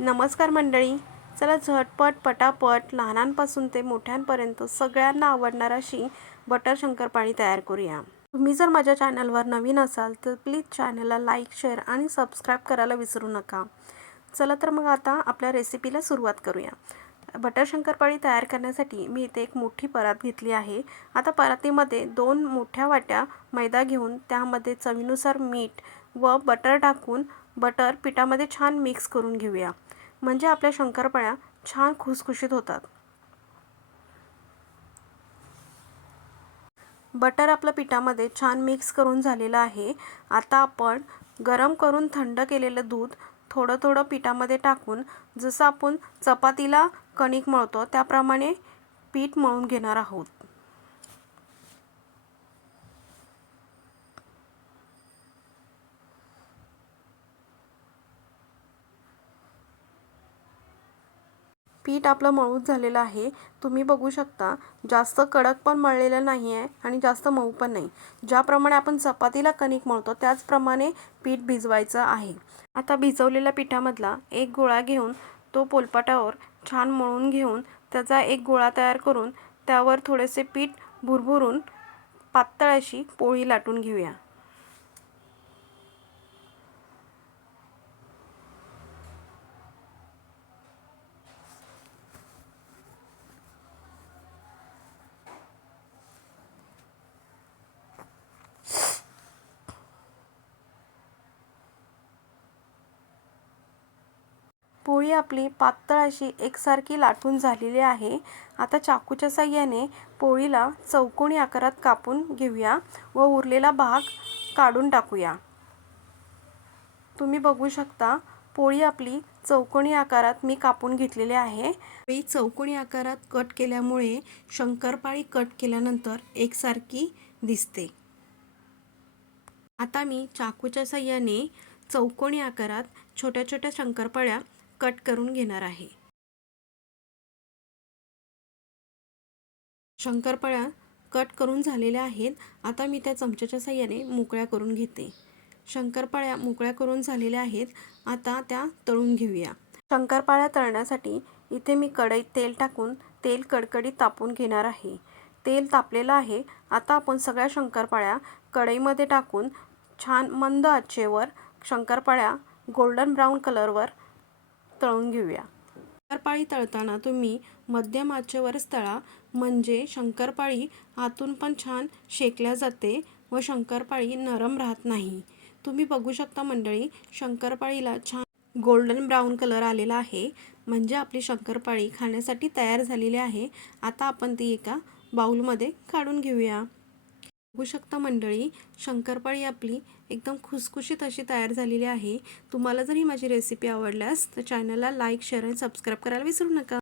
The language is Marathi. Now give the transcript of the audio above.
नमस्कार मंडळी. चला झटपट पटापट लहानांपासून ते मोठ्यांपर्यंत सगळ्यांना आवडणार अशी बटर शंकरपाळी तयार करूया. तुम्ही जर माझ्या चॅनलवर नवीन असाल तर प्लीज चॅनलला लाईक, शेअर आणि सबस्क्राईब करायला विसरू नका. चला तर मग आता आपल्या रेसिपीला सुरुवात करूया. बटर शंकरपाळी तयार करण्यासाठी मी इथे एक मोठी परात घेतली आहे. आता परातीमध्ये 2 मोठ्या वाट्या मैदा घेऊन त्यामध्ये चवीनुसार मीठ व बटर टाकून बटर पिठामध्ये छान मिक्स करून घेऊया. म्हणजे आपल्या शंकरपाळ्या छान खुसखुशीत होतात. बटर आपलं पिठामध्ये छान मिक्स करून झालेलं आहे. आता आपण गरम करून थंड केलेलं दूध थोडं थोडं पिठामध्ये टाकून जसं आपण चपातीला कणिक मळतो त्याप्रमाणे पीठ मळून घेणार आहोत. पीठ आपलं मऊच झालेलं आहे. तुम्ही बघू शकता जास्त कडक पण मळलेलं नाही आहे आणि जास्त मऊ पण नाही. ज्याप्रमाणे आपण चपातीला कणिक मळतो त्याचप्रमाणे पीठ भिजवायचं आहे. आता भिजवलेल्या पिठामधला एक गोळा घेऊन तो पोलपाटावर छान मळून घेऊन त्याचा एक गोळा तयार करून त्यावर थोडेसे पीठ भुरभुरून पातळ अशी पोळी लाटून घेऊया. पोळी आपली पातळ अशी एकसारखी लाटून झालेली आहे. आता चाकूच्या साहाय्याने पोळीला चौकोनी आकारात कापून घेऊया व उरलेला भाग काढून टाकूया. तुम्ही बघू शकता पोळी आपली चौकोनी आकारात मी कापून घेतलेली आहे. पोळी चौकोनी आकारात कट केल्यामुळे शंकरपाळी कट केल्यानंतर एकसारखी दिसते. आता मी चाकूच्या साहाय्याने चौकोनी आकारात छोट्या छोट्या शंकरपाळ्या कट करून घेणार आहे. शंकरपाळ्या कट करून झालेल्या आहेत. आता मी त्या चमच्याच्या साहाय्याने मोकळ्या करून घेते. शंकरपाळ्या मोकळ्या करून झालेल्या आहेत. आता त्या तळून घेऊया. शंकरपाळ्या तळण्यासाठी इथे मी कढईत तेल टाकून तेल कडकडीत तापवून घेणार आहे. तेल तापलेलं आहे. आता आपण सगळ्या शंकरपाळ्या कढईमध्ये टाकून छान मंद आचेवर शंकरपाळ्या गोल्डन ब्राऊन कलरवर तळून घेऊया. शंकरपाळी तळताना तुम्ही मध्यम आचेवरच तळा, म्हणजे शंकरपाळी आतून पण छान शेकल्या जाते व शंकरपाळी नरम राहत नाही. तुम्ही बघू शकता मंडळी, शंकरपाळीला छान गोल्डन ब्राऊन कलर आलेला आहे, म्हणजे आपली शंकरपाळी खाण्यासाठी तयार झालेली आहे. आता आपण ती एका बाउलमध्ये काढून घेऊया. बघू शकता मंडळी, शंकरपाळी आपली एकदम खुसखुशीत अशी तयार झालेली आहे. तुम्हाला जर ही माझी रेसिपी आवडल्यास तर चॅनलला लाईक, शेअर आणि सबस्क्राईब करायला विसरू नका.